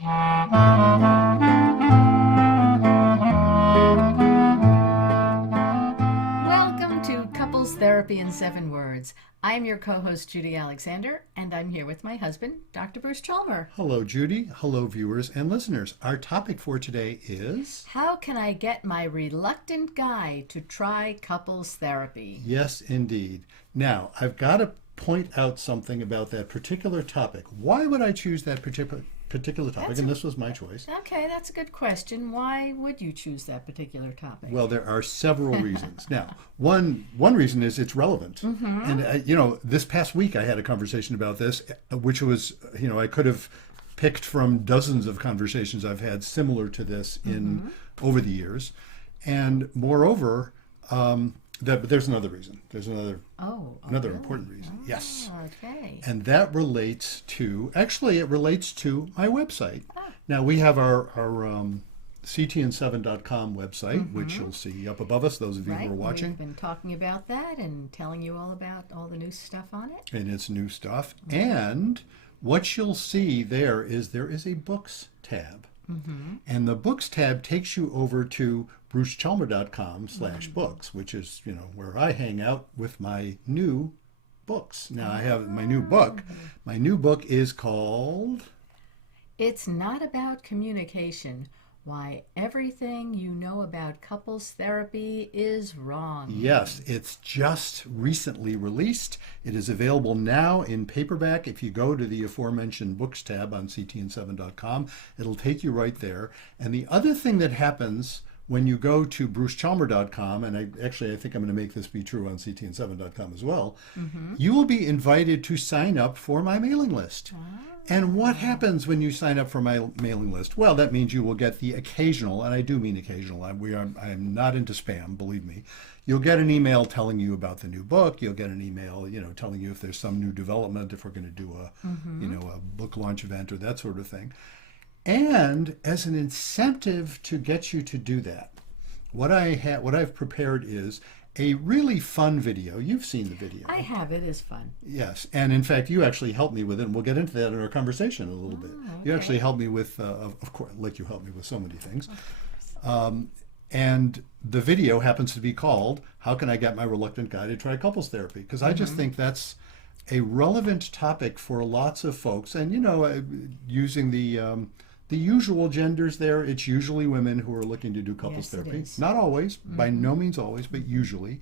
Welcome to Couples Therapy in 7 Words. I'm your co-host Judy Alexander, and I'm here with my husband, Dr. Bruce Chalmer. Hello, Judy. Hello, viewers and listeners. Our topic for today is... How can I get my reluctant guy to try couples therapy? Yes, indeed. Now, I've got to point out something about that particular topic. Why would I choose that particular topic? And this was my choice. Okay, that's a good question. Why would you choose that particular topic? Well, there are several reasons. Now, one reason is it's relevant. And, this past week I had a conversation about this, which was, I could have picked from dozens of conversations I've had similar to this over the years. And moreover, but there's another reason. There's another important reason. Yes. Okay. And that relates to, it relates to my website. Now, we have our ctn7.com website, which you'll see up above us, those of you who are watching. We've been talking about that and telling you all about all the new stuff on it. And it's new stuff. And what you'll see there is a books tab. And the books tab takes you over to brucechalmer.com/books, which is, where I hang out with my new books. Now I have my new book. My new book is called... It's Not About Communication. Why everything you know about couples therapy is wrong. Yes, it's just recently released. It is available now in paperback. If you go to the aforementioned books tab on ctn7.com, it'll take you right there. And the other thing that happens when you go to brucechalmer.com, and I think I'm going to make this be true on ctn7.com as well, you will be invited to sign up for my mailing list. And what happens when you sign up for my mailing list? Well, that means you will get the occasional, and I do mean occasional. I am not into spam, believe me. You'll get an email telling you about the new book. You'll get an email, telling you if there's some new development, if we're going to do a book launch event or that sort of thing. And as an incentive to get you to do that, what I've prepared is a really fun video. You've seen the video. I have. It is fun. Yes. And in fact, you actually helped me with it. And we'll get into that in our conversation a little bit. Okay. You actually helped me with, of course, like you helped me with so many things. And the video happens to be called, How Can I Get My Reluctant Guy to Try Couples Therapy? Because I just think that's a relevant topic for lots of folks. And, using the usual genders there, it's usually women who are looking to do couples therapy. Not always, by no means always, but usually.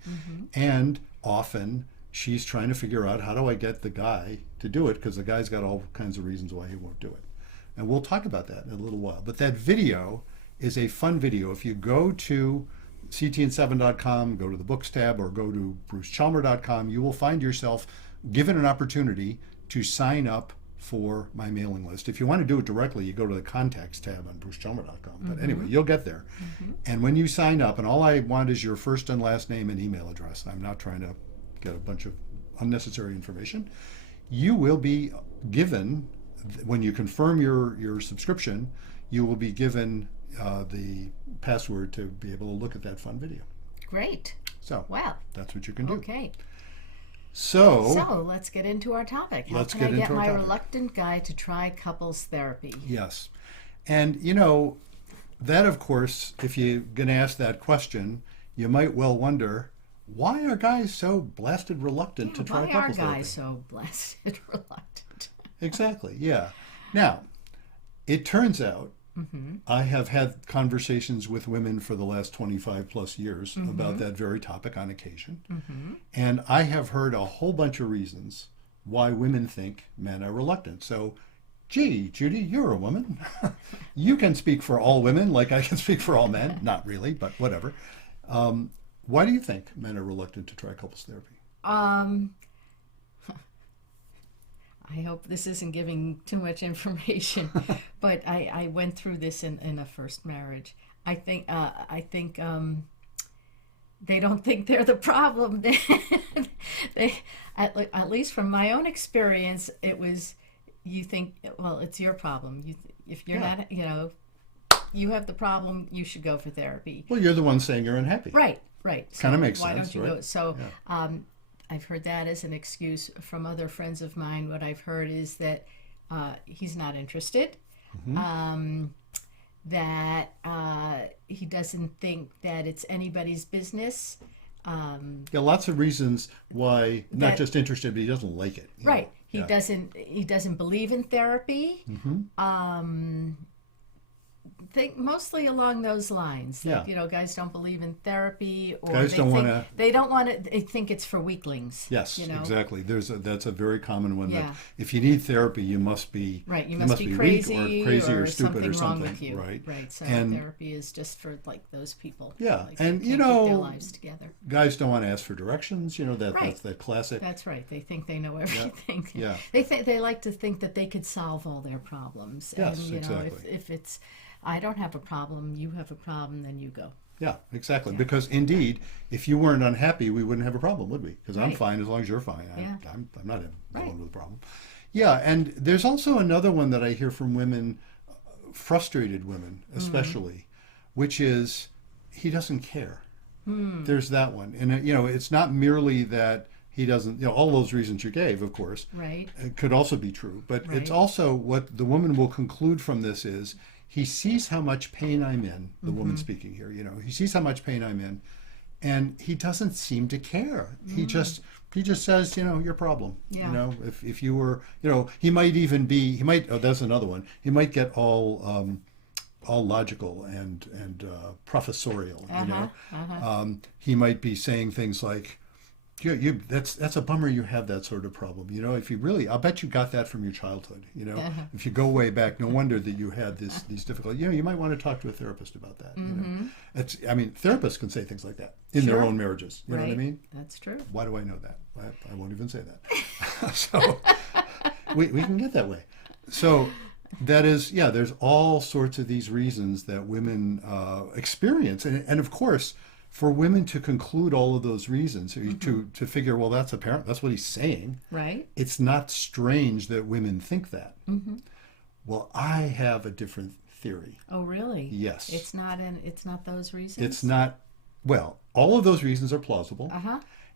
And often she's trying to figure out, how do I get the guy to do it? Because the guy's got all kinds of reasons why he won't do it. And we'll talk about that in a little while. But that video is a fun video. If you go to ctn7.com, go to the books tab, or go to brucechalmer.com, you will find yourself given an opportunity to sign up for my mailing list. If you want to do it directly, you go to the contacts tab on brucechalmer.com. But anyway, you'll get there. And when you sign up, and all I want is your first and last name and email address, I'm not trying to get a bunch of unnecessary information, you will be given, when you confirm your subscription, you will be given the password to be able to look at that fun video. Great. So, wow, that's what you can do. Okay. So let's get into our topic. How let's can get I into get our my topic. reluctant guy to try couples therapy? Yes. And, that, of course, if you're going to ask that question, you might well wonder, why are guys so blasted reluctant to try couples therapy? Why are guys so blasted reluctant? Exactly, yeah. Now, it turns out I have had conversations with women for the last 25 plus years about that very topic on occasion. And I have heard a whole bunch of reasons why women think men are reluctant. So, gee, Judy, you're a woman. You can speak for all women like I can speak for all men. Not really, but whatever. Why do you think men are reluctant to try couples therapy? I hope this isn't giving too much information, but I went through this in a first marriage. I think they don't think they're the problem. They, at least from my own experience, it was, you think, well, it's your problem. If you're not, you have the problem, you should go for therapy. Well, you're the one saying you're unhappy. Right. Kind of makes why sense, don't you right? go? So I've heard that as an excuse from other friends of mine. What I've heard is that he's not interested. that he doesn't think that it's anybody's business. Yeah, lots of reasons why, not That- just interested, but he doesn't like it. you Right. know. He Yeah. doesn't believe in therapy. Think mostly along those lines. That, Yeah. guys don't believe in therapy, or Guys don't wanna- they don't want to. They think it's for weaklings. Yes, you know? exactly. That's a very common one. Yeah. That if you need therapy, you must be Right, you must be weak crazy, or crazy or stupid something or something. wrong with you. Right. So And therapy is just for like those people. Yeah, like, and, they you can't keep their know, lives together. guys don't want to ask for directions. That's Right. that classic. That's right. They think they know everything. Yeah. They like to think that they could solve all their problems. Yes, and exactly. if it's I don't have a problem, you have a problem, then you go. Yeah, exactly. Because indeed, if you weren't unhappy, we wouldn't have a problem, would we? Because I'm Right. fine as long as you're fine. Yeah. I'm not the Right. one with a problem. Yeah, and there's also another one that I hear from women, frustrated women especially, which is he doesn't care. There's that one. And, it's not merely that he doesn't, all those reasons you gave, of course, Right. it could also be true. But it's Right. also what the woman will conclude from this is he sees how much pain I'm in, the woman speaking here, he sees how much pain I'm in, and he doesn't seem to care. He just says, your problem. Yeah. If you were, he might even be, oh, that's another one. He might get all logical and professorial, he might be saying things like, that's a bummer you have that sort of problem. If you really, I'll bet you got that from your childhood. If you go way back, no wonder that you had these difficulties. You might want to talk to a therapist about that. Therapists can say things like that in their Sure. own marriages. You know what I Right. mean? That's true. Why do I know that? I won't even say that. So we can get that way. So that is, there's all sorts of these reasons that women experience. And of course, for women to conclude all of those reasons, to figure, well, that's apparent, that's what he's saying. Right. It's not strange that women think that. Well, I have a different theory. Oh, really? Yes. It's not those reasons. It's not, well, all of those reasons are plausible.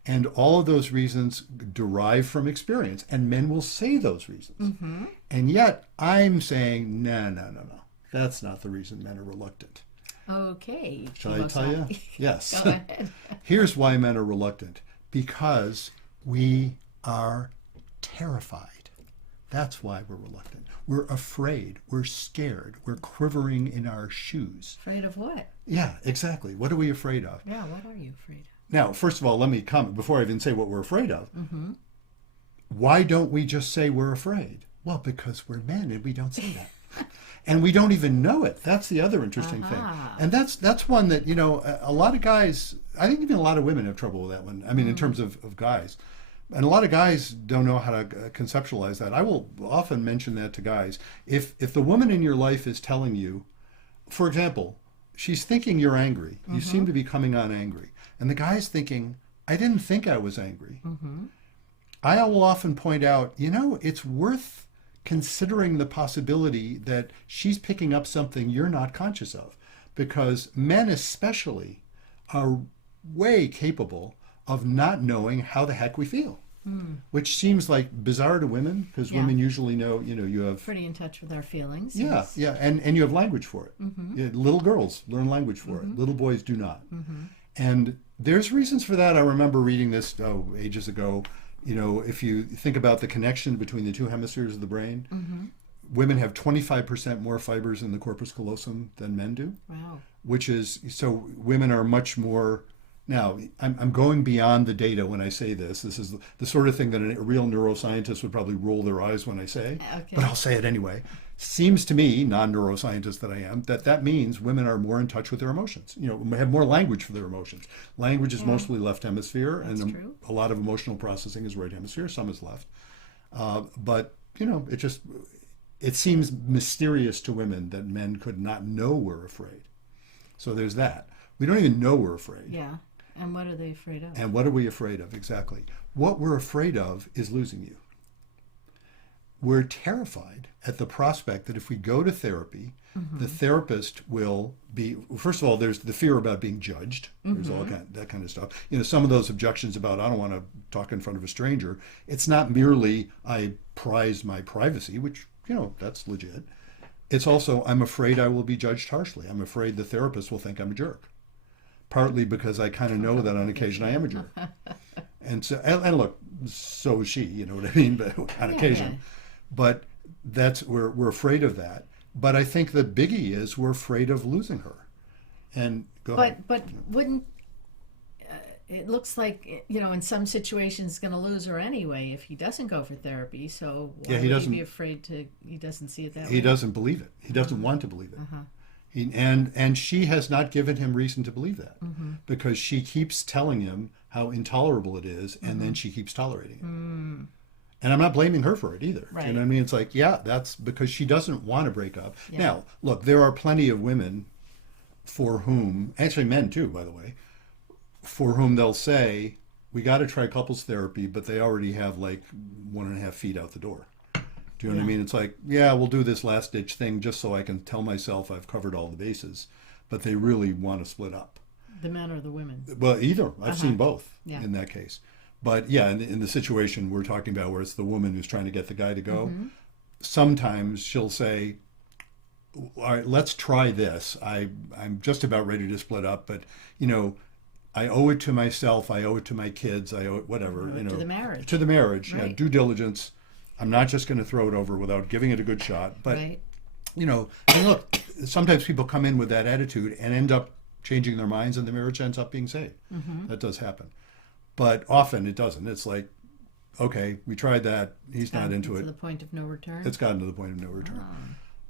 And all of those reasons derive from experience. And men will say those reasons. And yet I'm saying, no. That's not the reason men are reluctant. Okay. Shall I tell you? Yes. Go ahead. Here's why men are reluctant. Because we are terrified. That's why we're reluctant. We're afraid. We're scared. We're quivering in our shoes. Afraid of what? Yeah, exactly. What are we afraid of? Yeah, what are you afraid of? Now, first of all, let me comment before I even say what we're afraid of. Why don't we just say we're afraid? Well, because we're men and we don't say that. And we don't even know it. That's the other interesting thing. And that's one that, a lot of guys, I think even a lot of women have trouble with that one. I mean, in terms of guys. And a lot of guys don't know how to conceptualize that. I will often mention that to guys. If the woman in your life is telling you, for example, she's thinking you're angry. You seem to be coming on angry. And the guy's thinking, I didn't think I was angry. I will often point out, it's worth considering the possibility that she's picking up something you're not conscious of. Because men especially are way capable of not knowing how the heck we feel. Which seems like bizarre to women, because women usually know, you have... Pretty in touch with our feelings. Yeah, Yes. and you have language for it. Little girls learn language for it. Little boys do not. And there's reasons for that. I remember reading this ages ago. If you think about the connection between the two hemispheres of the brain, women have 25% more fibers in the corpus callosum than men do. Wow. Which is, so women are much more... Now, I'm going beyond the data when I say this. This is the sort of thing that a real neuroscientist would probably roll their eyes when I say, Okay. but I'll say it anyway. Seems to me, non-neuroscientist that I am, that means women are more in touch with their emotions. Have more language for their emotions. Language is mostly left hemisphere, That's and true. a lot of emotional processing is right hemisphere. Some is left, but it seems mysterious to women that men could not know we're afraid. So there's that. We don't even know we're afraid. Yeah. And what are they afraid of? And what are we afraid of? Exactly. What we're afraid of is losing you. We're terrified at the prospect that if we go to therapy, the therapist will be, first of all, there's the fear about being judged. There's all that kind of stuff. Some of those objections about, I don't want to talk in front of a stranger. It's not merely I prize my privacy, which, that's legit. It's also, I'm afraid I will be judged harshly. I'm afraid the therapist will think I'm a jerk. Partly because I kind of know that on occasion I am a jerk. And so, and look, so is she, you know what I mean, but on Yeah, occasion. But that's, we're afraid of that. But I think the biggie is we're afraid of losing her. And go ahead. but wouldn't it looks like, you know, in some situations going to lose her anyway if he doesn't go for therapy. So why Yeah, he would doesn't. he be afraid to? He doesn't see it that He way. doesn't believe it. He doesn't want to believe it. Uh-huh. And she has not given him reason to believe that Mm-hmm. because she keeps telling him how intolerable it is, and Mm-hmm. then she keeps tolerating it. Mm. And I'm not blaming her for it either. Right. You know what I mean? It's like, yeah, that's because she doesn't want to break up. Yeah. Now, look, there are plenty of women for whom, actually men too, by the way, for whom they'll say, we got to try couples therapy, but they already have like 1.5 feet out the door. Do you know what I Yeah. mean? It's like, yeah, we'll do this last ditch thing just so I can tell myself I've covered all the bases, but they really want to split up. The men or the women? Well, either. I've seen both Yeah. in that case. But yeah, in the situation we're talking about where it's the woman who's trying to get the guy to go, sometimes she'll say, all right, let's try this. I'm just about ready to split up, but, you know, I owe it to myself, I owe it to my kids, I owe it whatever, Owe it you know. to the marriage. To the marriage, yeah, Right. due diligence. I'm not just going to throw it over without giving it a good shot. But, Right. you know, and look, sometimes people come in with that attitude and end up changing their minds and the marriage ends up being saved. That does happen. But often it doesn't. It's like, okay, we tried that. He's not into To it. the point of no return. It's gotten to the point of no return. Ah.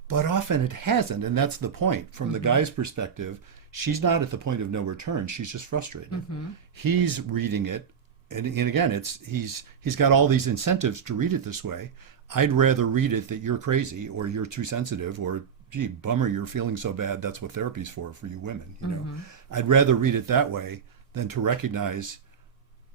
But often it hasn't, and that's the point. From the guy's perspective, she's not at the point of no return. She's just frustrated. He's reading it, and again, he's got all these incentives to read it this way. I'd rather read it that you're crazy or you're too sensitive or gee, bummer, you're feeling so bad. That's what therapy's for you women. You know, I'd rather read it that way than to recognize,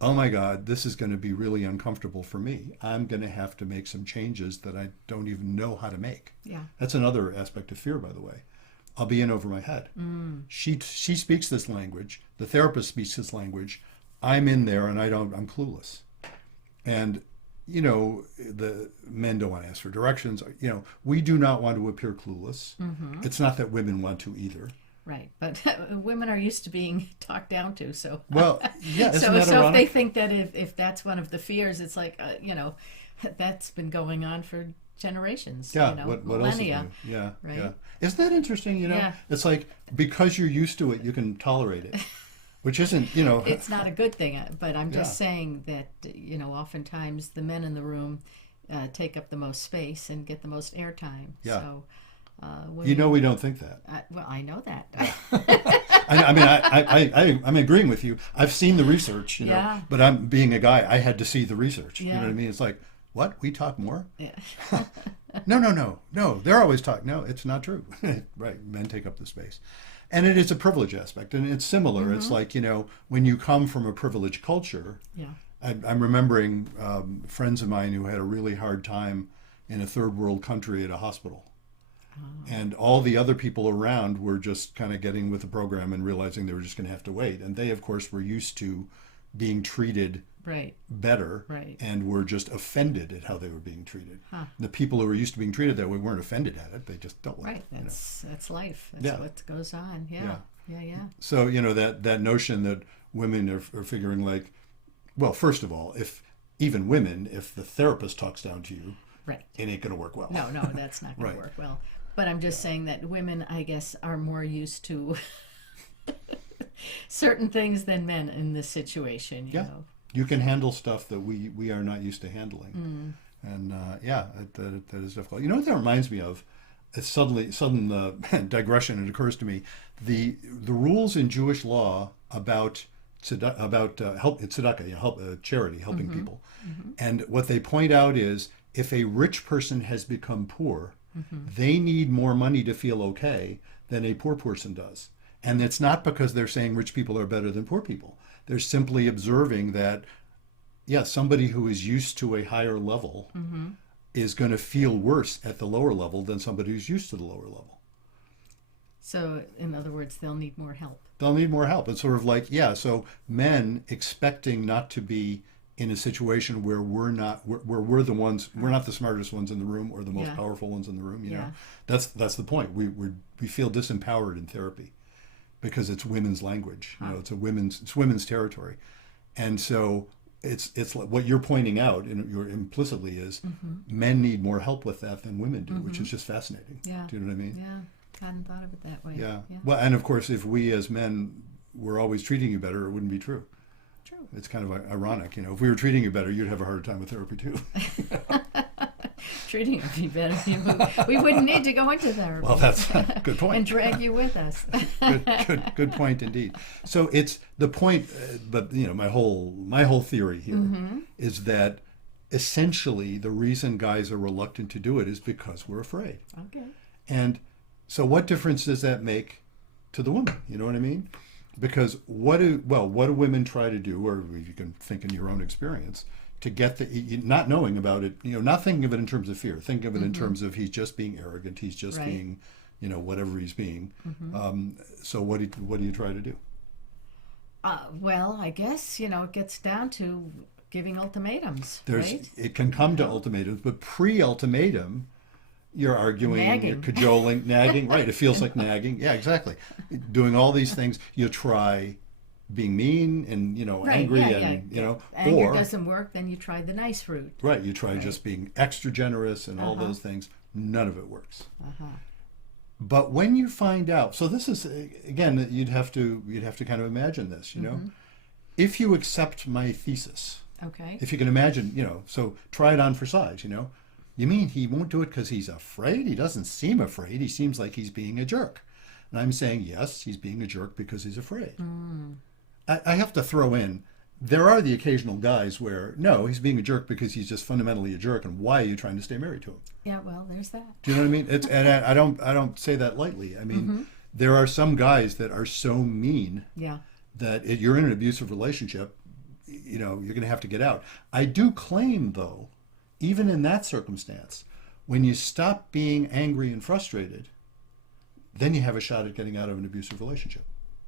oh my God, this is going to be really uncomfortable for me. I'm going to have to make some changes that I don't even know how to make. Yeah. That's another aspect of fear, by the way. I'll be in over my head. She speaks this language. The therapist speaks this language. I'm in there and I'm clueless. And, you know, the men don't want to ask for directions. You know, we do not want to appear clueless. It's not that women want to either. Right, but women are used to being talked down to, so. Well, yeah, isn't so that if ironic? they think that if that's one of the fears, it's like, you know, that's been going on for generations. Yeah, you know, what else is millennia. new? Yeah, right? yeah. Isn't that interesting? You know, Yeah. it's like because you're used to it, you can tolerate it, which isn't, you know. It's not a good thing, but I'm just Yeah. saying that, you know, oftentimes the men in the room take up the most space and get the most airtime. Yeah. So, You know, we don't think that. well, I know that. I mean, I'm agreeing with you. I've seen the research, you know, Yeah. but I'm being a guy. I had to see the research. You Yeah. know what I mean? It's like, what? We talk more? Yeah. No. They're always talking. No, it's not true. Right. Men take up the space. And it is a privilege aspect. And it's similar. It's like, you know, when you come from a privileged culture, Yeah. I'm remembering friends of mine who had a really hard time in a third world country at a hospital. And all the other people around were just kind of getting with the program and realizing they were just going to have to wait. And they, of course, were used to being treated Right. better Right. and were just offended at how they were being treated. Huh. The people who were used to being treated that way weren't offended at it. They just dealt with Right. it. You know? That's life. That's Yeah. what goes on. Yeah. Yeah. So, you know, that notion that women are figuring like, well, first of all, if even women, if the therapist talks down to you, Right. it ain't going to work well. No, that's not going Right. to work well. But I'm just saying that women, I guess, are more used to certain things than men in this situation. You know. You can handle stuff that we are not used to handling. And that is difficult. You know what that reminds me of? It's sudden digression. It occurs to me the rules in Jewish law about tzedakah, charity, helping people. And what they point out is if a rich person has become poor, they need more money to feel okay than a poor person does. And it's not because they're saying rich people are better than poor people. They're simply observing that, somebody who is used to a higher level is going to feel worse at the lower level than somebody who's used to the lower level. So, in other words, they'll need more help. They'll need more help. It's sort of like, so men expecting not to be in a situation where we're the ones, we're not the smartest ones in the room or the most Yeah. powerful ones in the room. You Yeah. know, that's the point. We feel disempowered in therapy because it's women's language. You know, it's women's territory, and so it's like what you're pointing out, and you're implicitly is men need more help with that than women do, which is just fascinating. Yeah. Do you know what I mean? Yeah. Hadn't thought of it that way. Yeah. Well, and of course, if we as men were always treating you better, it wouldn't be true. True. It's kind of ironic, you know. If we were treating you better, you'd have a harder time with therapy too. Treating you better. We wouldn't need to go into therapy. Well, that's a good point. And drag you with us. Good point indeed. So it's the point, but you know, my whole theory here is that essentially the reason guys are reluctant to do it is because we're afraid. Okay. And so what difference does that make to the woman? You know what I mean? Because what do women try to do, or you can think in your own experience, to get not knowing about it, you know, not thinking of it in terms of fear, thinking of it in terms of he's just being arrogant, he's just Right. being, you know, whatever he's being. So what do you try to do? Well, I guess, you know, it gets down to giving ultimatums, right? It can come to ultimatums, but pre-ultimatum, you're arguing, Nagging. you're cajoling, nagging, right? It feels like nagging. Yeah, exactly. Doing all these things, you try being mean and, you know, Right, angry yeah, and, yeah. you know, Anger or, doesn't work, then you try the nice route. right, you try Right. just being extra generous and all those things. None of it works. But when you find out, so this is, again, you'd have to kind of imagine this, you know? If you accept my thesis, Okay. if you can imagine, you know, so try it on for size, you know. You mean he won't do it because he's afraid? He doesn't seem afraid. He seems like he's being a jerk. And I'm saying, yes, he's being a jerk because he's afraid. I have to throw in, there are the occasional guys where, no, he's being a jerk because he's just fundamentally a jerk. And why are you trying to stay married to him? Yeah, well, there's that. Do you know what I mean? And I don't say that lightly. I mean, there are some guys that are so mean Yeah. that you're in an abusive relationship, you know, you're going to have to get out. I do claim, though, even in that circumstance, when you stop being angry and frustrated, then you have a shot at getting out of an abusive relationship,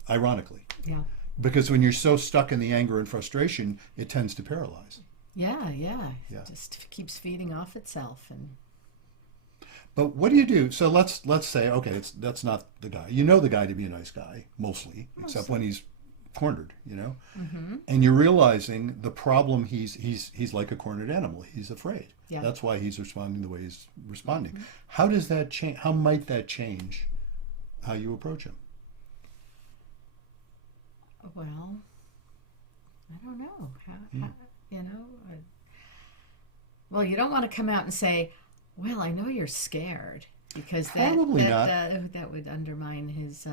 ironically. Yeah. Because when you're so stuck in the anger and frustration, it tends to paralyze. Yeah. Yeah. It just keeps feeding off itself. And But what do you do? So let's say, okay, that's not the guy. You know the guy to be a nice guy, mostly. Except when he's cornered, you know? And you're realizing the problem, he's like a cornered animal. He's afraid. Yeah. That's why he's responding the way he's responding. How does that change? How might that change how you approach him? well, I don't know. How you know? Well, you don't want to come out and say, "Well, I know you're scared," because Probably not. that would undermine his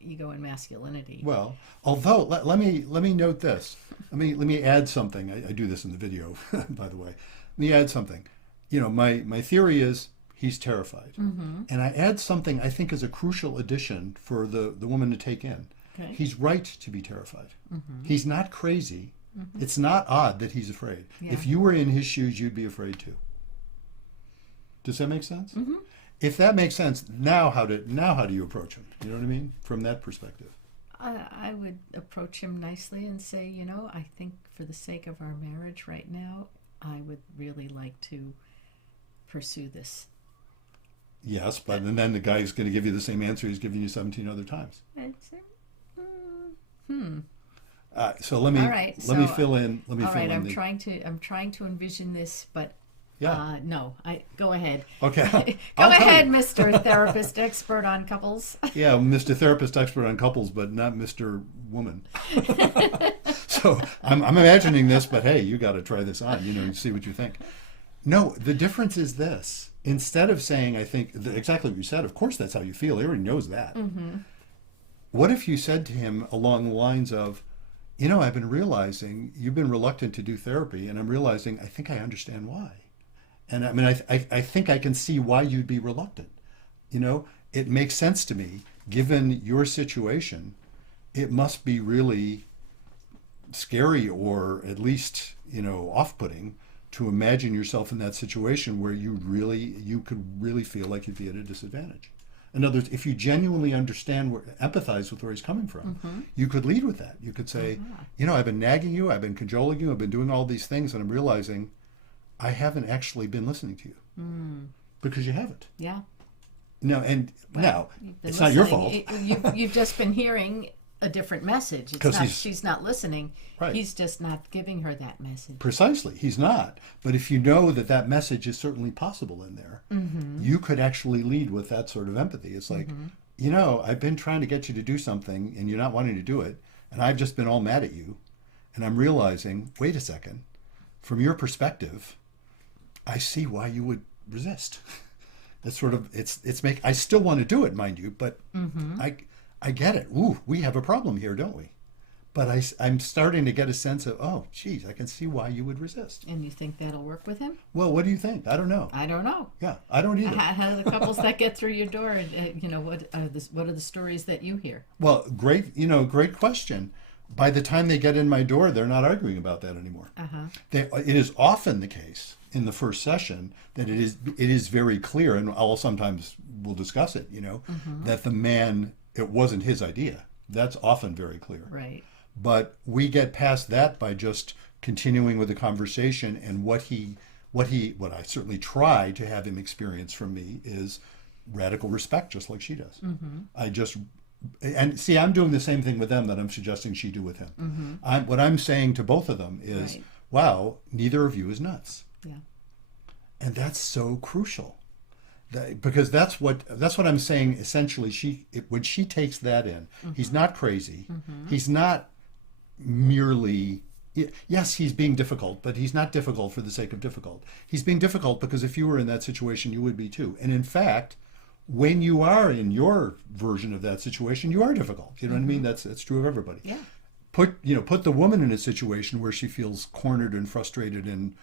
ego and masculinity. Well, although let me note this. Let me add something. I do this in the video, by the way. Let me add something. You know, my theory is he's terrified, and I add something I think is a crucial addition for the woman to take in. Okay. He's right to be terrified. He's not crazy. It's not odd that he's afraid. Yeah. If you were in his shoes, you'd be afraid too. Does that make sense? If that makes sense, now how do you approach him? You know what I mean? From that perspective. I would approach him nicely and say, you know, I think for the sake of our marriage right now, I would really like to pursue this. Yes, but and then the guy's going to give you the same answer he's given you 17 other times. I'd say, So let me All right, let me so- fill in. Let me all fill right, in. I'm trying to envision this, but Yeah. no, go ahead. Okay. Go I'll tell ahead, you. Mr. Therapist expert on couples. Yeah, Mr. Therapist expert on couples, but not Mr. Woman. So I'm imagining this, but hey, you got to try this on. You know, and see what you think. No, the difference is this. Instead of saying, I think exactly what you said. Of course, that's how you feel. He already knows that. What if you said to him along the lines of, you know, I've been realizing you've been reluctant to do therapy, and I'm realizing I think I understand why. And I mean, I think I can see why you'd be reluctant. You know, it makes sense to me, given your situation. It must be really scary, or at least, you know, off-putting, to imagine yourself in that situation where you could really feel like you'd be at a disadvantage. In other words, if you genuinely understand, empathize with where he's coming from, you could lead with that. You could say, I've been nagging you, I've been cajoling you, I've been doing all these things, and I'm realizing I haven't actually been listening to you because you haven't. Yeah. No, and now You've been it's not your listening. fault. You've just been hearing a different message. It's 'Cause not she's not listening. Right. He's just not giving her that message. Precisely, he's not. But if you know that that message is certainly possible in there, you could actually lead with that sort of empathy. It's like, I've been trying to get you to do something and you're not wanting to do it, and I've just been all mad at you, and I'm realizing, wait a second, from your perspective, I see why you would resist. That's sort of I still want to do it, mind you, but I get it. Ooh, we have a problem here, don't we? But I'm starting to get a sense of, oh, geez, I can see why you would resist. And you think that'll work with him? Well, what do you think? I don't know. I don't know. Yeah, I don't either. How do the couples that get through your door, what are the stories that you hear? Well, great question. By the time they get in my door, they're not arguing about that anymore. It is often the case in the first session that it is very clear, and we'll discuss it, that the man, it wasn't his idea. That's often very clear. Right. But we get past that by just continuing with the conversation, and what I certainly try to have him experience from me is radical respect, just like she does. I'm doing the same thing with them that I'm suggesting she do with him. What I'm saying to both of them is, right. Wow, neither of you is nuts. Yeah. And that's so crucial. Because that's what I'm saying. Essentially, when she takes that in, he's not crazy. He's not merely, yes, he's being difficult, but he's not difficult for the sake of difficult. He's being difficult because if you were in that situation, you would be too. And in fact, when you are in your version of that situation, you are difficult. You know what I mean? That's true of everybody. Yeah. Put the woman in a situation where she feels cornered and frustrated, and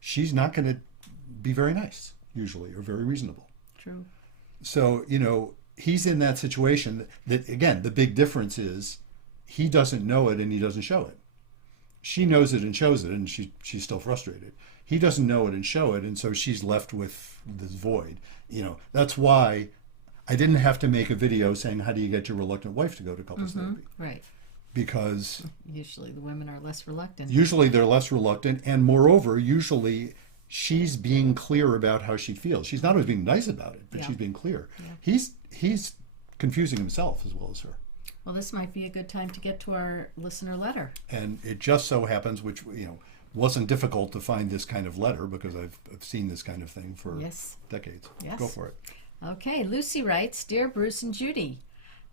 she's not going to be very nice usually, or very reasonable. True. So he's in that situation. That again, the big difference is he doesn't know it and he doesn't show it. She knows it and shows it, and she's still frustrated. He doesn't know it and show it, and so she's left with this void. That's why I didn't have to make a video saying, how do you get your reluctant wife to go to couples therapy? Right. Because usually the women are less reluctant. Usually they're less reluctant, and moreover, usually she's being clear about how she feels. She's not always being nice about it, but she's being clear. Yeah. He's confusing himself as well as her. Well, this might be a good time to get to our listener letter. And it just so happens, which wasn't difficult to find this kind of letter, because I've seen this kind of thing for decades. Yes. Go for it. Okay, Lucy writes, Dear Bruce and Judy,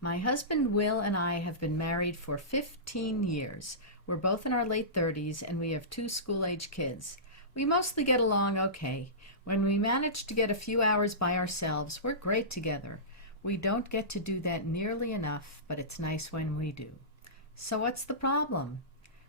my husband Will and I have been married for 15 years. We're both in our late 30s, and we have 2 school-age kids. We mostly get along okay. When we manage to get a few hours by ourselves, we're great together. We don't get to do that nearly enough, but it's nice when we do. So what's the problem?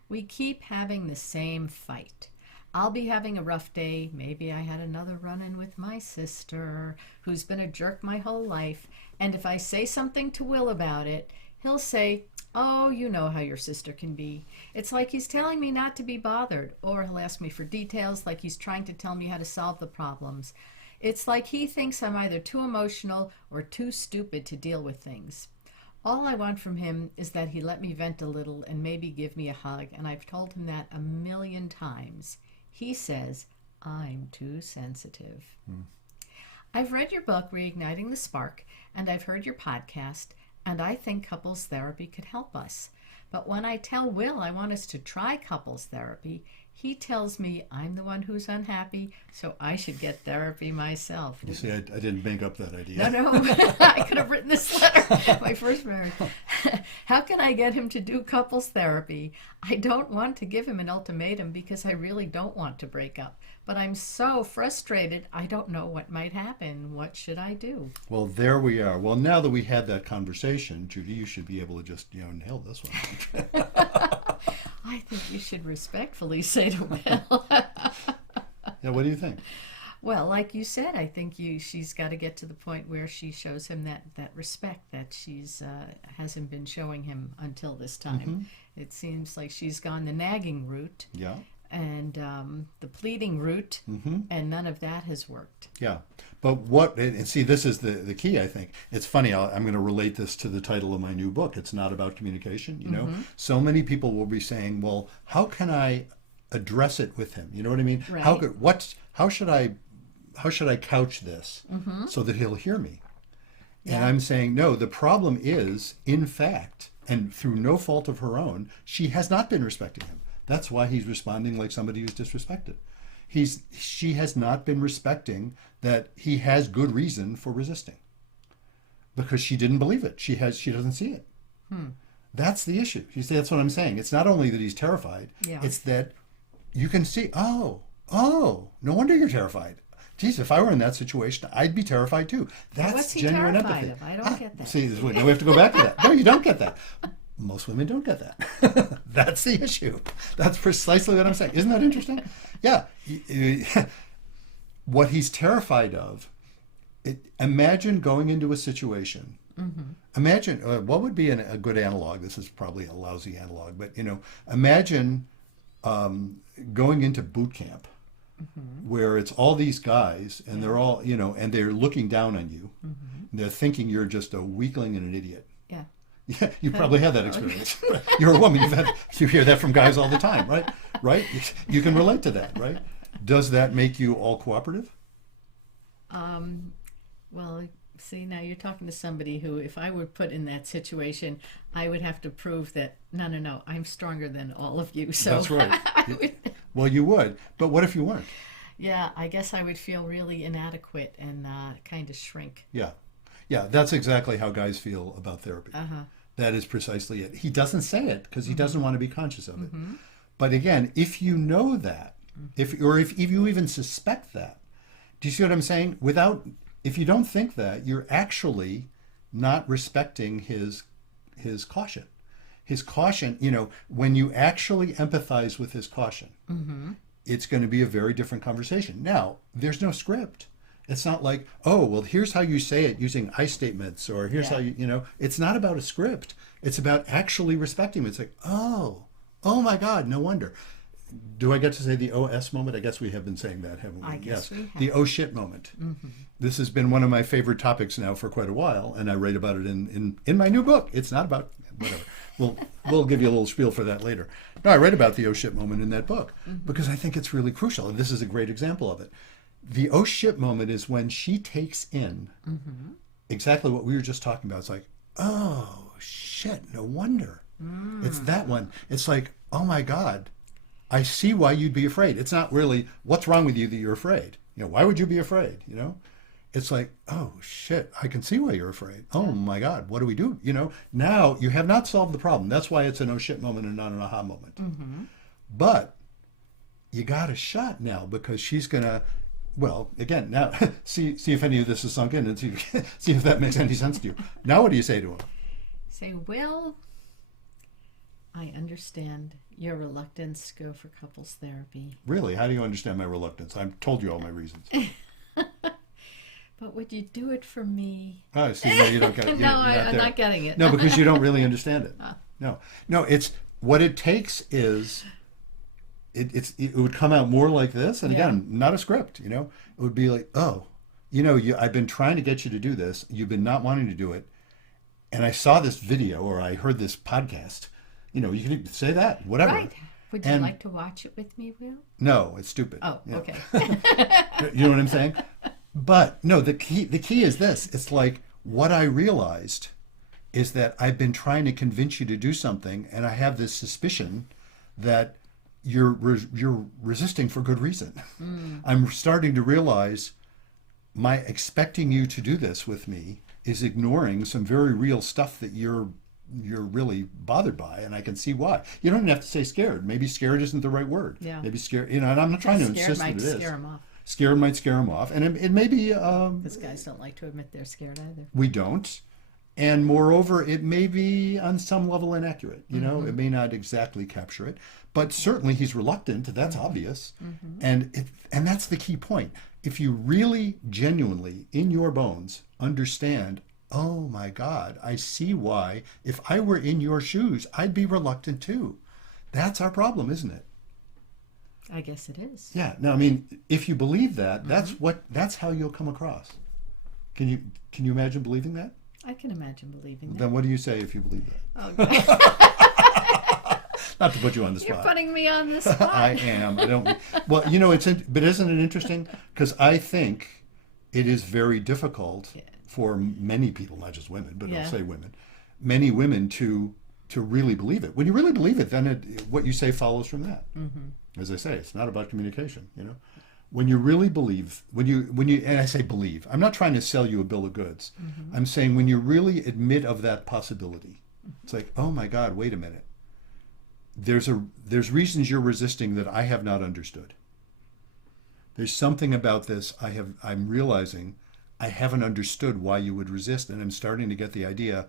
We keep having the same fight. I'll be having a rough day. Maybe I had another run-in with my sister, who's been a jerk my whole life, and if I say something to Will about it, he'll say, oh, you know how your sister can be. It's like he's telling me not to be bothered, or he'll ask me for details like he's trying to tell me how to solve the problems. It's like he thinks I'm either too emotional or too stupid to deal with things. All I want from him is that he let me vent a little and maybe give me a hug, and I've told him that 1,000,000 times. He says, I'm too sensitive. I've read your book, Reigniting the Spark, and I've heard your podcast, and I think couples therapy could help us. But when I tell Will I want us to try couples therapy, he tells me I'm the one who's unhappy, so I should get therapy myself. You see, I didn't make up that idea. No, I could have written this letter, my first marriage. How can I get him to do couples therapy? I don't want to give him an ultimatum because I really don't want to break up. But I'm so frustrated, I don't know what might happen. What should I do? Well, there we are. Well, now that we had that conversation, Judy, you should be able to just, nail this one. I think you should respectfully say to Will. Yeah, what do you think? Well, like you said, I think she's got to get to the point where she shows him that respect that she's hasn't been showing him until this time. It seems like she's gone the nagging route. Yeah. and the pleading route, and none of that has worked. Yeah. But what, and see, this is the key, I think. It's funny, I'm going to relate this to the title of my new book. It's not about communication, you know? So many people will be saying, well, how can I address it with him? You know what I mean? Right. How should I couch this so that he'll hear me? And I'm saying, no, the problem is, in fact, and through no fault of her own, she has not been respecting him. That's why he's responding like somebody who's disrespected. She has not been respecting that he has good reason for resisting, because she didn't believe it. She doesn't see it. That's the issue. You see, that's what I'm saying. It's not only that he's terrified. Yeah. It's that you can see, oh, no wonder you're terrified. Geez, if I were in that situation, I'd be terrified too. That's What's he genuine terrified empathy. of? I don't get that. See, now we have to go back to that. No, you don't get that. Most women don't get that. That's the issue. That's precisely what I'm saying. Isn't that interesting? Yeah. What he's terrified of, imagine going into a situation. Imagine, what would be a good analog? This is probably a lousy analog, but imagine going into boot camp, where it's all these guys and they're all, and they're looking down on you. They're thinking you're just a weakling and an idiot. Yeah. Yeah, you probably had that experience. You're a woman. You hear that from guys all the time, right? Right? You can relate to that, right? Does that make you all cooperative? Well, see, now you're talking to somebody who, if I were put in that situation, I would have to prove that, no, I'm stronger than all of you. So That's right. Well, you would. But what if you weren't? Yeah, I guess I would feel really inadequate and kind of shrink. Yeah. Yeah, that's exactly how guys feel about therapy. That is precisely it. He doesn't say it because he doesn't want to be conscious of it. But again, if you know that, if you even suspect that, do you see what I'm saying? If you don't think that, you're actually not respecting his caution. His caution, when you actually empathize with his caution, it's going to be a very different conversation. Now, there's no script. It's not like, oh, well, here's how you say it using I statements, or here's how it's not about a script. It's about actually respecting him. It's like, oh my God, no wonder. Do I get to say the OS moment? I guess we have been saying that, haven't we? I guess we have. The oh shit moment. This has been one of my favorite topics now for quite a while, and I write about it in my new book. It's not about, whatever. We'll give you a little spiel for that later. No, I write about the oh shit moment in that book because I think it's really crucial, and this is a great example of it. The oh shit moment is when she takes in exactly what we were just talking about. It's like, oh shit, no wonder. It's that one. It's like, oh my God, I see why you'd be afraid. It's not really what's wrong with you that you're afraid. Why would you be afraid? It's like, oh shit, I can see why you're afraid. Oh my God, what do we do? Now you have not solved the problem. That's why it's an oh shit moment and not an aha moment. But you got a shot now because she's gonna, well, again, now see if any of this is sunk in and see if that makes any sense to you. Now what do you say to him? Say, well, I understand your reluctance to go for couples therapy. Really? How do you understand my reluctance? I've told you all my reasons. But would you do it for me? Oh, see, no, you don't get it. No, I'm not getting it. No, because you don't really understand it. No, it's what it takes is it would come out more like this, and again, not a script. It would be like, oh, I've been trying to get you to do this. You've been not wanting to do it, and I saw this video or I heard this podcast. You can say that, whatever. Right. Would you like to watch it with me, Will? No, it's stupid. Oh, okay. You know what I'm saying? But no, the key is this. It's like what I realized is that I've been trying to convince you to do something, and I have this suspicion that you're resisting for good reason. I'm starting to realize my expecting you to do this with me is ignoring some very real stuff that you're really bothered by, and I can see why. You don't even have to say scared. Maybe scared isn't the right word. Yeah. Maybe scared. And I'm not trying to insist that it is. Scare them off. Scared might scare them off, and it may be. Because guys don't like to admit they're scared either. We don't, and moreover, it may be on some level inaccurate. It may not exactly capture it, but certainly he's reluctant. That's obvious, and that's the key point. If you really, genuinely, in your bones, understand, oh my God, I see why. If I were in your shoes, I'd be reluctant too. That's our problem, isn't it? I guess it is. Yeah. No, I mean, if you believe that, that's how you'll come across. Can you imagine believing that? I can imagine believing that. Then what do you say if you believe that? Oh, God. Not to put you on the You're spot. putting me on the spot. I am. I don't. Well, but isn't it interesting? Because I think it is very difficult for many people, not just women, but I'll say women, many women to really believe it. When you really believe it, then what you say follows from that. As I say, it's not about communication. When you really believe, when you, and I say believe, I'm not trying to sell you a bill of goods. I'm saying when you really admit of that possibility, it's like, oh my God, wait a minute. There's reasons you're resisting that I have not understood. There's something about this I'm realizing I haven't understood why you would resist, and I'm starting to get the idea,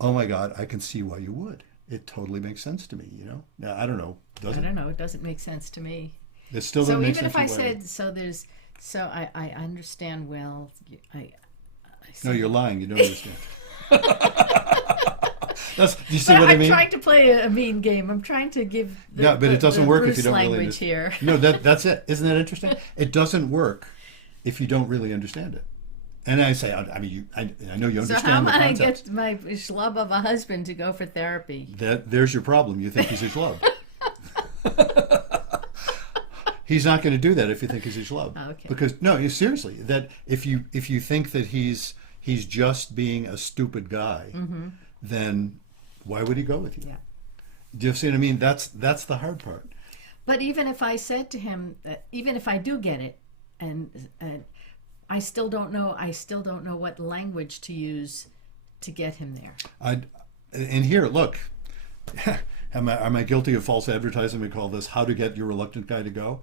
oh my God, I can see why you would. It totally makes sense to me, Now, I don't know. Does it? I don't know. It doesn't make sense to me. It still doesn't make sense. So even if I said, I understand, well, No, you're lying. You don't understand. Do you see what I mean? I'm trying to play a mean game. I'm trying to give but it doesn't work if you don't really language here. No, that's it. Isn't that interesting? It doesn't work if you don't really understand it. And I say, I know you understand the concept. So how am I going to get my schlub of a husband to go for therapy? There's your problem. You think he's a schlub. He's not going to do that if you think he's a schlub. Oh, okay. Because seriously, that if you think that he's just being a stupid guy, then why would he go with you? Yeah. Do you see what I mean? That's the hard part. But even if I said to him, even if I do get it, and I still don't know what language to use to get him there. And here, look, am I guilty of false advertising? We call this "How to Get Your Reluctant Guy to Go."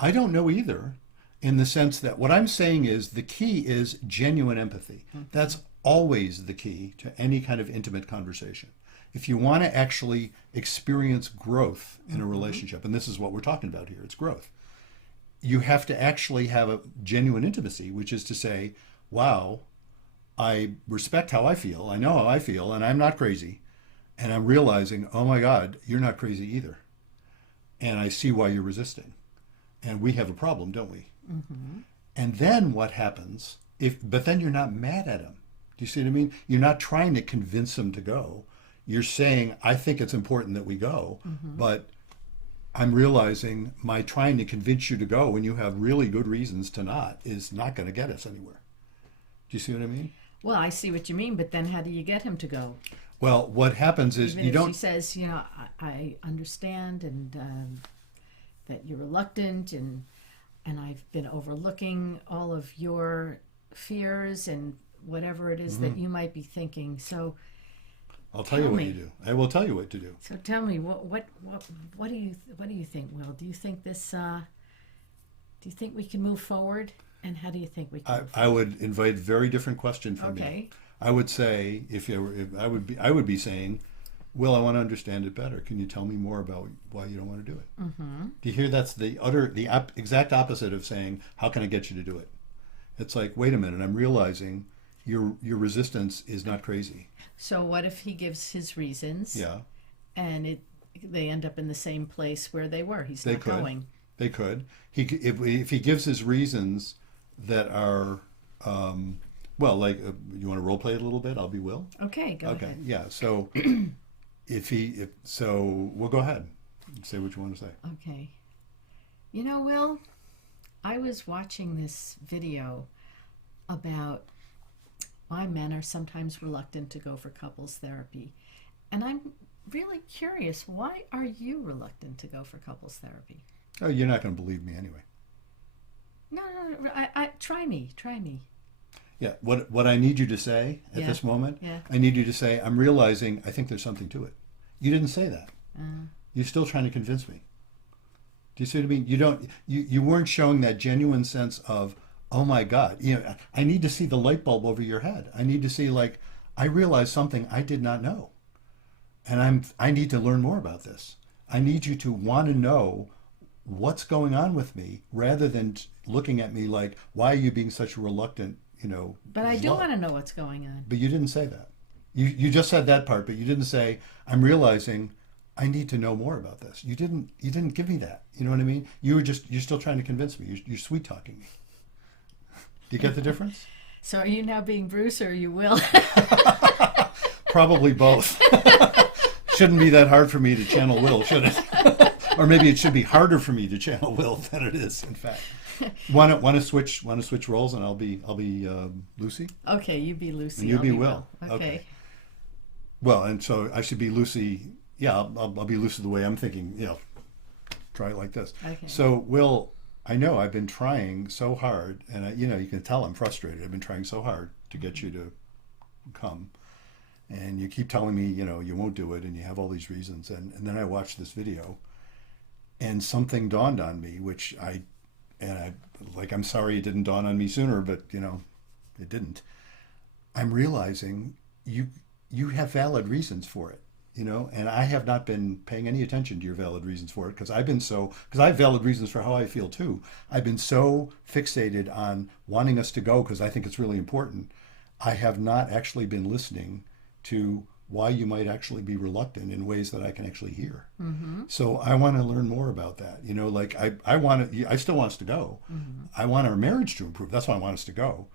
I don't know either, in the sense that what I'm saying is the key is genuine empathy. That's always the key to any kind of intimate conversation. If you want to actually experience growth in a relationship, and this is what we're talking about here, it's growth, you have to actually have a genuine intimacy, which is to say, wow, I respect how I feel, I know how I feel, and I'm not crazy. And I'm realizing, oh my God, you're not crazy either. And I see why you're resisting. And we have a problem, don't we? And then what happens, but then you're not mad at him. Do you see what I mean? You're not trying to convince him to go. You're saying, I think it's important that we go, but I'm realizing my trying to convince you to go when you have really good reasons to not is not going to get us anywhere. Do you see what I mean? Well, I see what you mean, but then how do you get him to go? Well, what happens is Even if she says, I understand, and that you're reluctant, and I've been overlooking all of your fears and whatever it is that you might be thinking. So I'll tell you what you do. I will tell you what to do. So tell me, what do you think, Will? Do you think this? Do you think we can move forward? And how do you think we can? I would invite a very different question from me. I would say, I would be saying, Will, I want to understand it better. Can you tell me more about why you don't want to do it? Do you hear? That's the exact opposite of saying, how can I get you to do it? It's like, wait a minute, I'm realizing your resistance is not crazy. So what if he gives his reasons? Yeah. And they end up in the same place where they were. He's not going. They could. If he gives his reasons that are, well, like, you want to role play it a little bit? I'll be Will. Okay, go ahead. Yeah. So so we'll go ahead and say what you want to say. Okay. Will, I was watching this video about why men are sometimes reluctant to go for couples therapy. And I'm really curious, why are you reluctant to go for couples therapy? Oh, you're not going to believe me anyway. No, I try me. Yeah, what I need you to say at this moment, I need you to say, I'm realizing I think there's something to it. You didn't say that. You're still trying to convince me. Do you see what I mean? You weren't showing that genuine sense of, oh my God, I need to see the light bulb over your head. I need to see, like, I realized something I did not know. And I need to learn more about this. I need you to want to know what's going on with me rather than looking at me like, why are you being such a reluctant, But I do want to know what's going on. But you didn't say that. You just said that part, but you didn't say, I'm realizing I need to know more about this. You didn't give me that. You know what I mean? You're still trying to convince me. You're sweet talking me. Do you get the difference? So are you now being Bruce or you Will? Probably both. Shouldn't be that hard for me to channel Will, should it? Or maybe it should be harder for me to channel Will than it is, in fact. Want to switch roles, and I'll be Lucy. Okay, you be Lucy. And you I'll be Will. Okay. Well, and so I should be Lucy. Yeah, I'll be Lucy the way I'm thinking. Try it like this. Okay. So Will, I know I've been trying so hard, and you can tell I'm frustrated. I've been trying so hard to get you to come, and you keep telling me you won't do it, and you have all these reasons, and then I watched this video, and something dawned on me, which I'm sorry it didn't dawn on me sooner, but it didn't. I'm realizing you have valid reasons for it, and I have not been paying any attention to your valid reasons for it because I have valid reasons for how I feel too. I've been so fixated on wanting us to go because I think it's really important. I have not actually been listening to why you might actually be reluctant in ways that I can actually hear. Mm-hmm. So I want to learn more about that. I still want us to go. Mm-hmm. I want our marriage to improve. That's why I want us to go.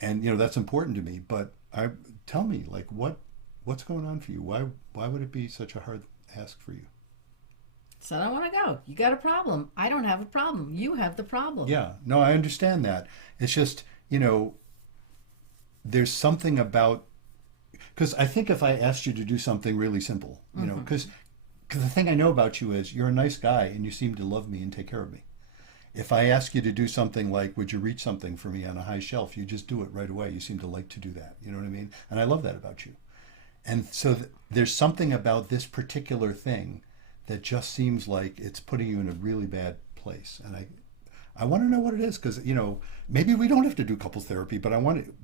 And that's important to me. But tell me, what's going on for you? Why would it be such a hard ask for you? So I don't want to go. You got a problem. I don't have a problem. You have the problem. Yeah. No, I understand that. It's just, there's something about, because I think if I asked you to do something really simple, because the thing I know about you is you're a nice guy and you seem to love me and take care of me. If I ask you to do something like, would you reach something for me on a high shelf, you just do it right away. You seem to like to do that. You know what I mean? And I love that about you. And so there's something about this particular thing that just seems like it's putting you in a really bad place. And I want to know what it is because, maybe we don't have to do couples therapy, but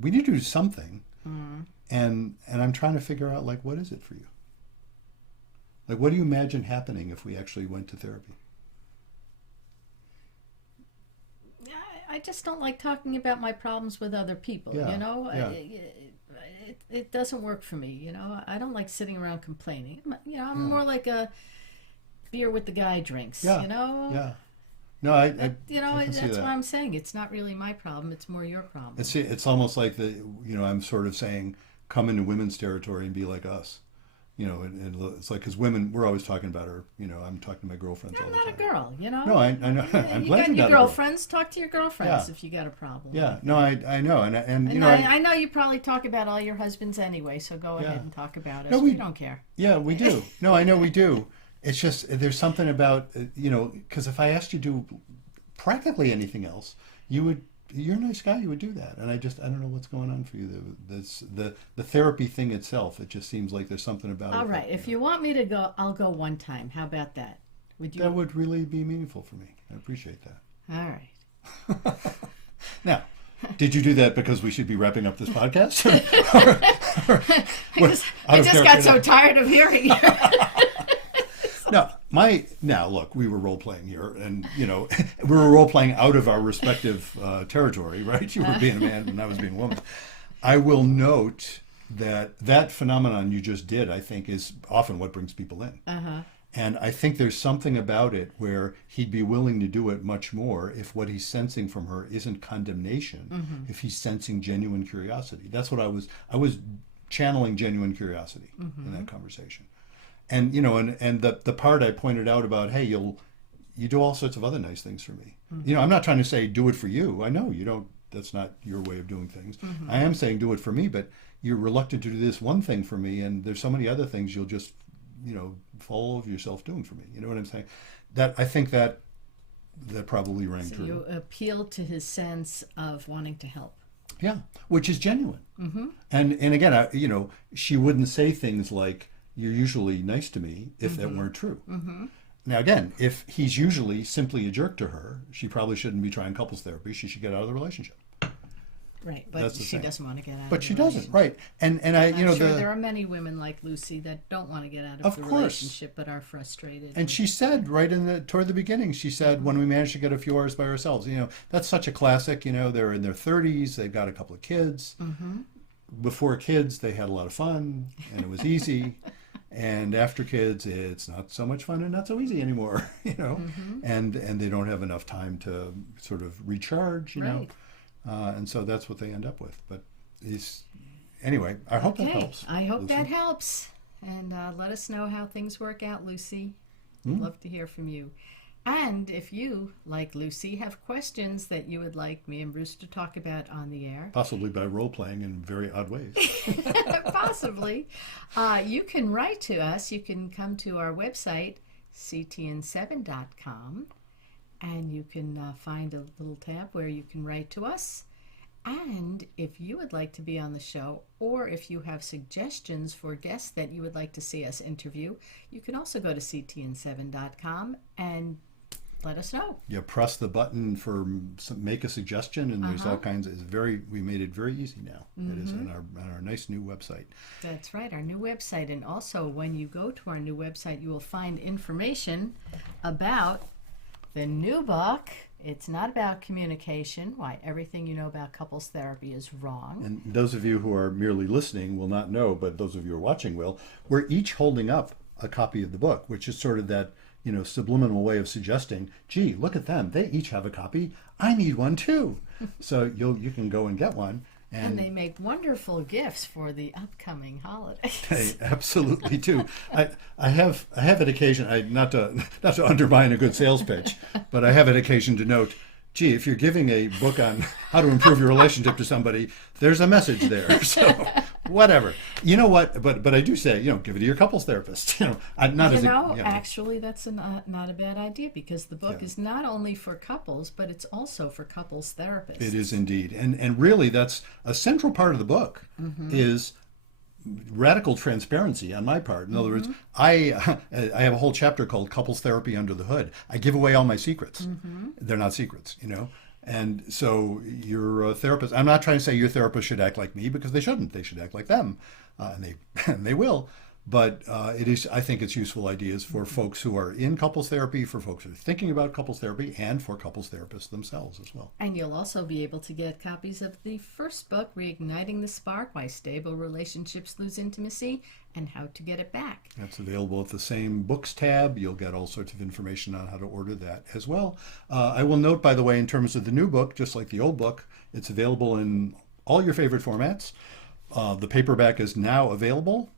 we need to do something. Mm-hmm. And I'm trying to figure out, what is it for you? What do you imagine happening if we actually went to therapy? I just don't like talking about my problems with other people, Yeah. It doesn't work for me, I don't like sitting around complaining. I'm more like a beer with the guy drinks, Yeah. No, I can that's see that. what I'm saying. It's not really my problem. It's more your problem. It's almost like I'm sort of saying, come into women's territory and be like us. And it's like, because women, we're always talking about her, I'm talking to my girlfriends all the time. I'm not a girl, No, I know. I'm glad you got your a girl. girlfriends. Talk to your girlfriends if you got a problem. Yeah, no, I know. And I know you probably talk about all your husbands anyway, so go ahead and talk about us. No, we don't care. Yeah, we do. No, I know we do. It's just, there's something about, because if I asked you to do practically anything else, you're a nice guy, you would do that. And I don't know what's going on for you. The therapy thing itself, it just seems like there's something about it. All right, if you want me to go, I'll go one time. How about that? Would you? That would really be meaningful for me. I appreciate that. All right. Now, did you do that because we should be wrapping up this podcast? I just got so tired of hearing you. Now look, we were role playing here, and we were role playing out of our respective territory, right? You were being a man, and I was being a woman. I will note that phenomenon you just did, I think, is often what brings people in. Uh-huh. And I think there's something about it where he'd be willing to do it much more if what he's sensing from her isn't condemnation, mm-hmm. if he's sensing genuine curiosity. That's what I was channeling genuine curiosity mm-hmm. in that conversation. And and the part I pointed out about, hey, you do all sorts of other nice things for me. Mm-hmm. I'm not trying to say do it for you. I know you don't. That's not your way of doing things. Mm-hmm. I am saying do it for me, but you're reluctant to do this one thing for me, and there's so many other things you'll just fall over yourself doing for me. You know what I'm saying? That I think that probably rang true. You appeal to his sense of wanting to help. Yeah, which is genuine. Mm-hmm. And again, she wouldn't say things like, you're usually nice to me if mm-hmm. that weren't true. Mm-hmm. Now, again, if he's usually simply a jerk to her, she probably shouldn't be trying couples therapy. She should get out of the relationship. Right, but she doesn't want to get out of the relationship. But she doesn't, right. And I'm sure there are many women like Lucy that don't want to get out of the relationship but are frustrated. And she said toward the beginning, she said, when we managed to get a few hours by ourselves, that's such a classic, they're in their 30s, they've got a couple of kids. Mm-hmm. Before kids, they had a lot of fun, and it was easy. And after kids, it's not so much fun and not so easy anymore, you know, and they don't have enough time to sort of recharge, you know, and so that's what they end up with. But anyway, I hope that helps. I hope Lucy. that helps. And let us know how things work out, Lucy. We'd love to hear from you. And if you, like Lucy, have questions that you would like me and Bruce to talk about on the air, Possibly by role playing in very odd ways. possibly, you can write to us. You can come to our website, ctn7.com, and you can find a little tab where you can write to us. And if you would like to be on the show, or if you have suggestions for guests that you would like to see us interview, you can also go to ctn7.com and let us know. You press the button for make a suggestion, and there's all kinds of. We made it very easy now. It is on our nice new website. That's right, our new website. And also, when you go to our new website, you will find information about the new book. It's not about communication, why everything you know about couples therapy is wrong. And those of you who are merely listening will not know, but those of you who are watching will. We're each holding up a copy of the book, which is sort of that, you know, subliminal way of suggesting, gee, look at them. They each have a copy. I need one too. So you can go and get one. And they make wonderful gifts for the upcoming holidays. They absolutely do. I have an occasion, not to undermine a good sales pitch, but I have an occasion to note, gee, if you're giving a book on how to improve your relationship to somebody, there's a message there. So whatever. You know what? But I do say, you know, give it to your couples therapist. You know, actually, that's not a bad idea, because the book is not only for couples, but it's also for couples therapists. It is indeed. And really, that's a central part of the book is radical transparency on my part. In other words, I have a whole chapter called Couples Therapy Under the Hood. I give away all my secrets. They're not secrets, you know. And so your therapist, I'm not trying to say your therapist should act like me, because they shouldn't. They should act like them, and they will. But I think it's useful ideas for folks who are in couples therapy, for folks who are thinking about couples therapy, and for couples therapists themselves as well. And you'll also be able to get copies of the first book, Reigniting the Spark, Why Stable Relationships Lose Intimacy, and How to Get It Back. That's available at the same books tab. You'll get all sorts of information on how to order that as well. I will note, by the way, in terms of the new book, just like the old book, it's available in all your favorite formats. The paperback is now available.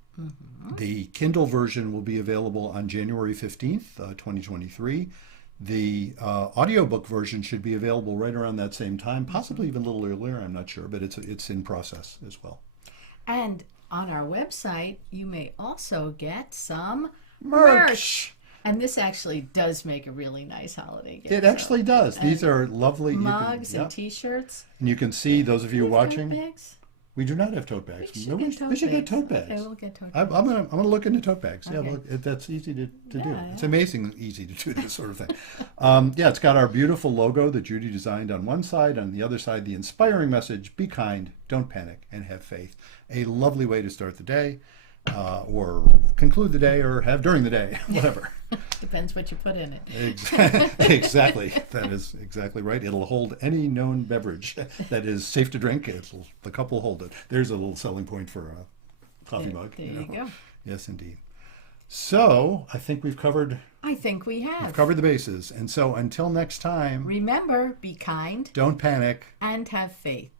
The Kindle version will be available on January 15th, 2023. The audiobook version should be available right around that same time, possibly even a little earlier, I'm not sure, but it's in process as well. And on our website, you may also get some Merch! And this actually does make a really nice holiday gift. It actually does. These are lovely mugs and T-shirts. And you can see, those of you watching, tote bags? We do not have tote bags. We should get tote bags. Okay, we'll get tote bags. I'm gonna look into tote bags. Okay. Yeah, look, that's easy to do. Yeah. It's amazing easy to do this sort of thing. It's got our beautiful logo that Judy designed on one side. On the other side, the inspiring message: be kind, don't panic, and have faith. A lovely way to start the day, or conclude the day, or have during the day, whatever. Depends what you put in it. Exactly. That is exactly right. It'll hold any known beverage that is safe to drink. The cup will hold it. There's a little selling point for a coffee mug. There you go. Yes, indeed. So I think we've covered. I think we have. We've covered the bases. And so until next time. Remember, be kind. Don't panic. And have faith.